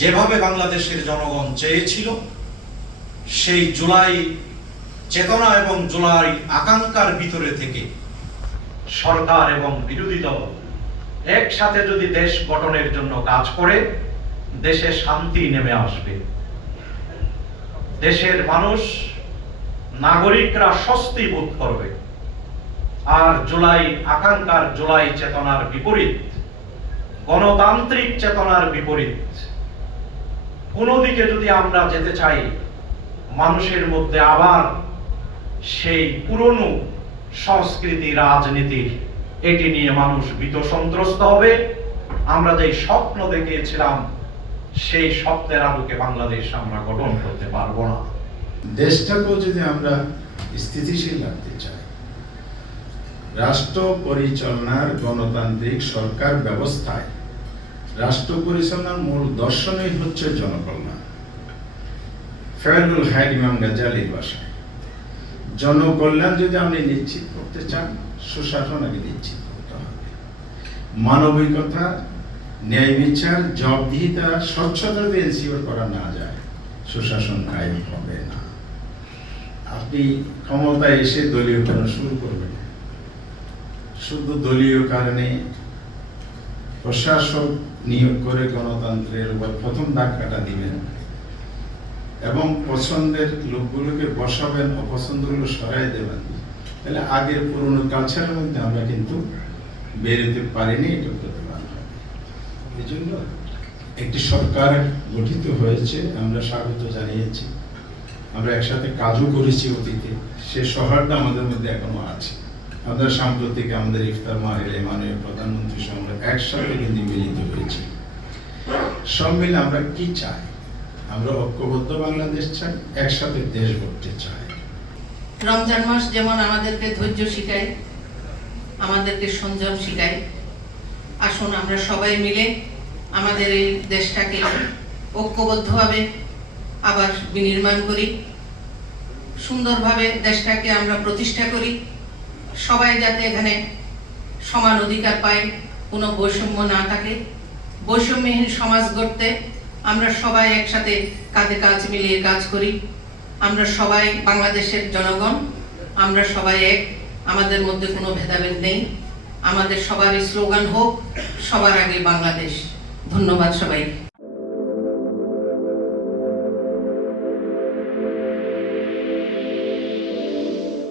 যেভাবে বাংলাদেশের জনগণ চেয়েছিল, সেই জুলাই চেতনা এবং জুলাই আকাঙ্ক্ষার ভিতরে থেকে সরকার এবং বিরোধী দল একসাথে যদি দেশ গঠনের জন্য কাজ করে, দেশে শান্তি নেমে আসবে। দেশের মানুষ, নাগরিকরা স্বস্তি বোধ করবে। আর জুলাই আকাঙ্ক্ষার, জুলাই চেতনার বিপরীত, গণতান্ত্রিক চেতনার বিপরীত কোন দিকে যদি আমরা যেতে চাই, মানুষের মধ্যে আবার সেই পুরনো সংস্কৃতি, রাজনীতির এটি নিয়ে মানুষ ভীত সন্ত্রস্ত হবে। আমরা যে স্বপ্ন দেখিয়েছিলাম, সেই স্বপ্নের আলোকে বাংলাদেশ আমরা গঠন করতে পারবো না। দেশটাকেও যদি আমরা স্থিতিশীল রাখতে চাই, রাষ্ট্র পরিচালনার গণতান্ত্রিক সরকার ব্যবস্থায় রাষ্ট্র পরিচালনার মূল দর্শনই হচ্ছে জনকল্যাণ। ফেরদৌল হায়াত ইমাম গাজ্জালীর ভাষায়, জনকল্যাণ যদি আপনি নিশ্চিত করতে চান, সুশাসন আগে নিশ্চিত করতে হবে। মানবিকতা, ন্যায় বিচার, জবাবদিহিতা, স্বচ্ছতা যদি এনশিওর করা না যায়, সুশাসন কায়েম হবে না। আপনি ক্ষমতায় এসে দলীয়করণ শুরু করবেন, শুধু দলীয় কারণে প্রশাসক নিয়োগ করে গণতন্ত্রের উপর প্রথম ধাক্কাটা দিবেন এবং পছন্দের লোকগুলোকে বসাবেন, অপছন্দগুলো সরাই দেবেন, তাহলে আগের পুরনো কালচারের মধ্যে আমরা কিন্তু বেরোতে পারিনি। এটা প্রতিবাদ হবে। এই জন্য একটি সরকার গঠিত হয়েছে, আমরা স্বাগত জানিয়েছি, আমরা একসাথে কাজও করেছি অতীতে, সে সহায়তা আমাদের মধ্যে এখনো আছে। আমরা সাম্প্রতিক আমাদের ইফতার মাহফিলে মাননীয় প্রধানমন্ত্রীর সঙ্গে একসাথে কিন্তু মিলিত হয়েছি। সব মিলে আমরা কি চাই? আমরা ঐক্যবদ্ধ বাংলাদেশ চাই, একসাথে দেশ গড়তে চাই। রমজান মাস যেমন আমাদেরকে ধৈর্য শিখায়, আমাদেরকে সংযম শিখায়, আসুন আমরা সবাই মিলে আমাদের এই দেশটাকে ঐক্যবদ্ধভাবে আবার বিনির্মাণ করি, সুন্দরভাবে দেশটাকে আমরা প্রতিষ্ঠা করি। সবাই যাতে এখানে সমান অধিকার পায়, কোনো বৈষম্য না থাকে। বৈষম্যহীন সমাজ গড়তে আমরা সবাই একসাথে কাঁধে কাঁধ মিলিয়ে কাজ করি। আমরা সবাই বাংলাদেশের জনগণ, আমরা সবাই এক, আমাদের মধ্যে কোনো ভেদাভেদ নেই। আমাদের সবারই স্লোগান হোক, সবার আগে বাংলাদেশ। ধন্যবাদ সবাইকে।